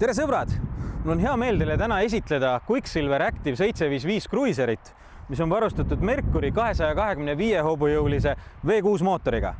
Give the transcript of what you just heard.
Tere sõbrad! Mul on hea meel teile täna esitleda Quicksilver Active 755 Cruiserit, mis on varustatud Mercury 225 hobujõulise V6 mootoriga.